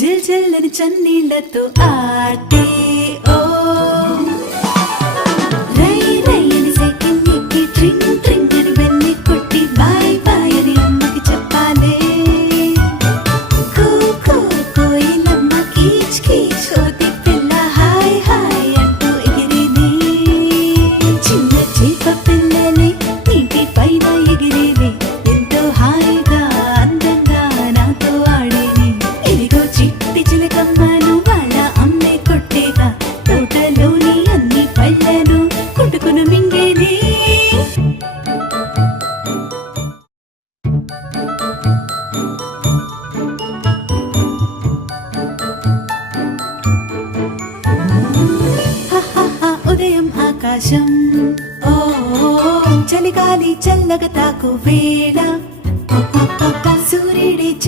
జిల్ జిల్లని చన్నీళ్లతో ఆటే ఓ రై రై అని సైకిల్ ఎక్కి ట్రింగ్ ట్రింగ్ అని వెన్ని కొట్టి బాయ్ బాయ్ అని అమ్మకి చెప్పాలే కూ కూ కోయిలమ్మ కీచ్ కీచ్ కోతి పిల్ల హాయ్ హాయ్ అంటూ ఎగిరేది చిన్న చేప పిల్లలే నీటి పైన ఎగిరేది ఎంతో హాయిగా అందంగా నాతో ఆడేది ఇదిగో చిట్టి చిలకమ్మను వాళ్ళ అమ్మే కొట్టేగా తోటలోని అన్ని పళ్ళను కొట్టుకుని మింగేది ఉదయం ఆకాశం ఓ చలిగాలి చల్లగా తాకు వేళ